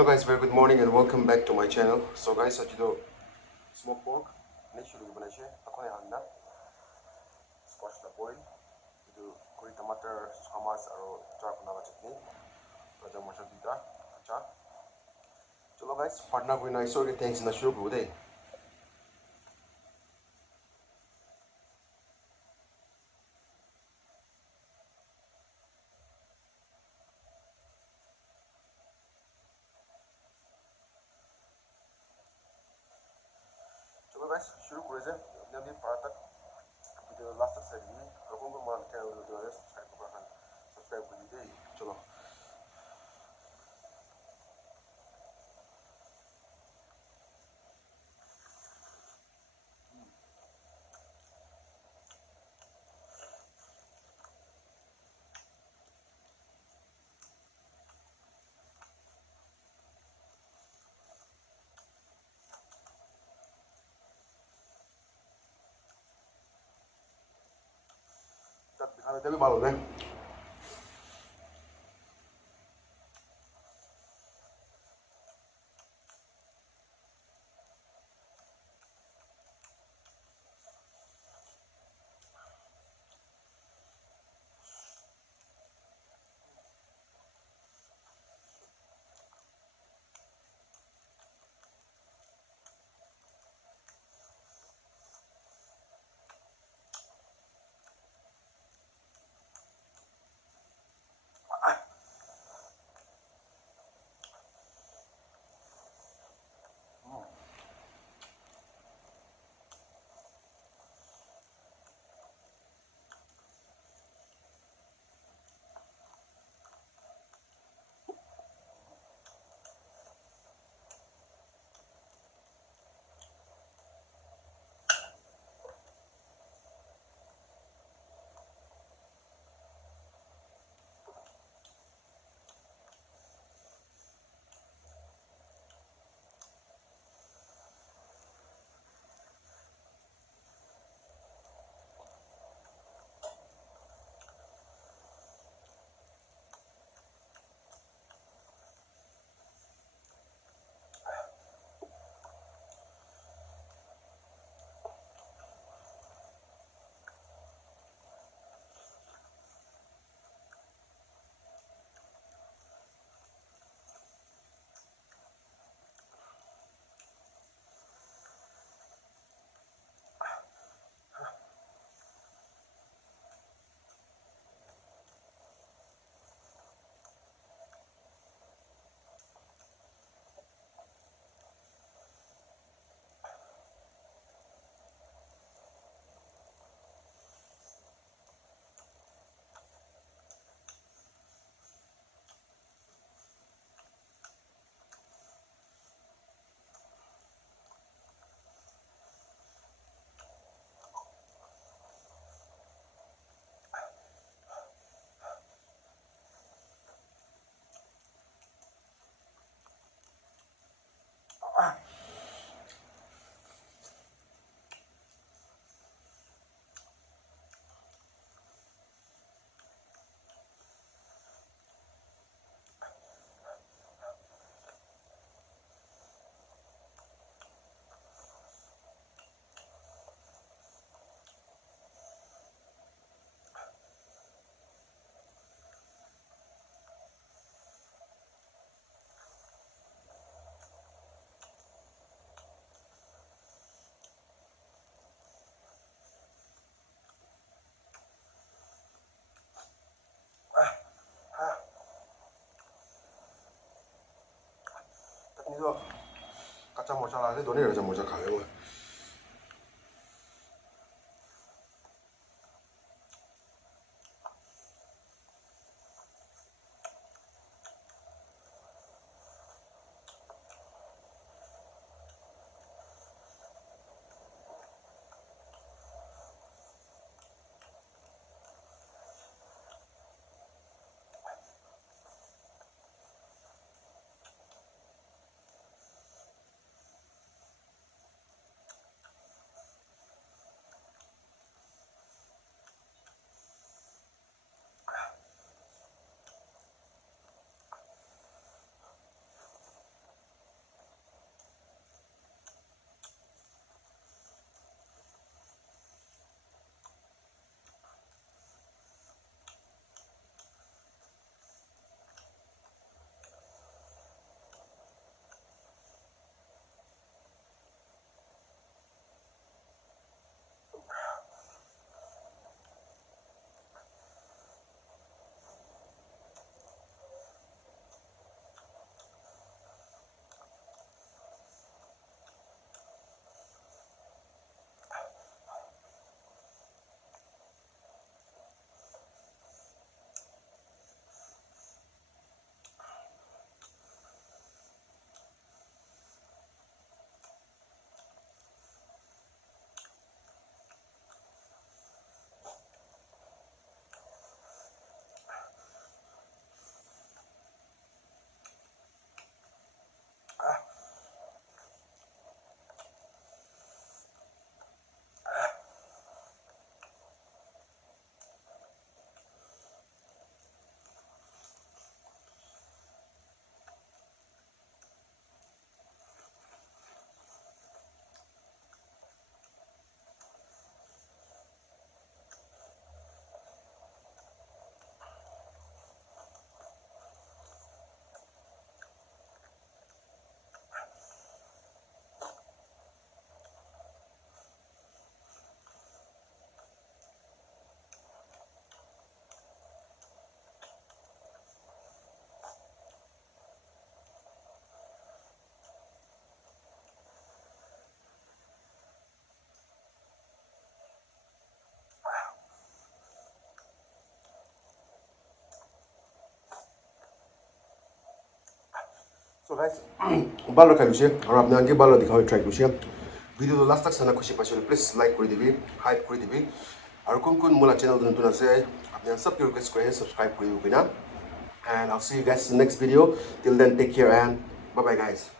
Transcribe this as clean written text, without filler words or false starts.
Hello guys, very good morning and welcome back to my channel. So guys, आज जो smoke pork नहीं शुरू बना है अखोने हालना squash ला boil जो कोई टमाटर सामास और चार पन्ना का चटनी राजा मर्चा दीटा अच्छा चलो guys partner कोई ना इसोर के thanks ना शुरू करो दे चलो guys शुरू करो जे अपने अभी पार तक वीडियो लास्ट तक सही है और कौन को मान के वीडियो है सब्सक्राइब कर दीजिए चलो तब दिखाने दे भी मालूम है चटनी तो कच्चा मसाला से दोनों राजा मर्चा खाए हुए So guys, balo khai luche aru apne anke balo dikhai try kuche video to last tak sana khushi pachile please like kori dibi hype kori dibi aru kun mula channel tu na ase apne sab ki request kore subscribe kori ubina and I'll see you guys in the next video. Till then, take care and bye bye guys.